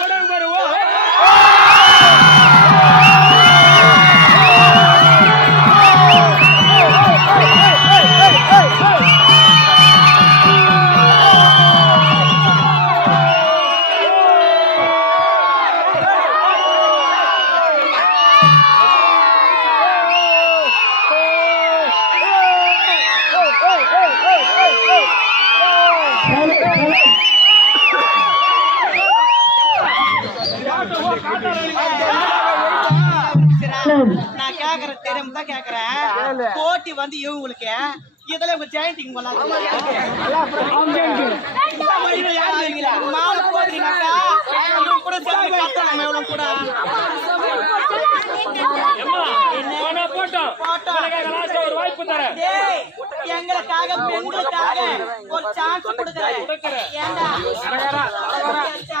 ಪಡಂಗ್ ಬರುವ Hey, hey, hey, hey, hey, hey, hey, hey, hey. நான் கேக்குறேன் தெரியாம தான் கேக்குறேன். போட்டி வந்து இவங்களுக்கு இதெல்லாம் உங்க ஜாயிண்டிங் பண்ணலாம் மாலை கூட சேர்ந்து எவ்வளவு கூட. எங்களுக்காக பெண்களுக்காக ஒரு சான்ஸ் கொடுக்குறேன். ஏண்டா?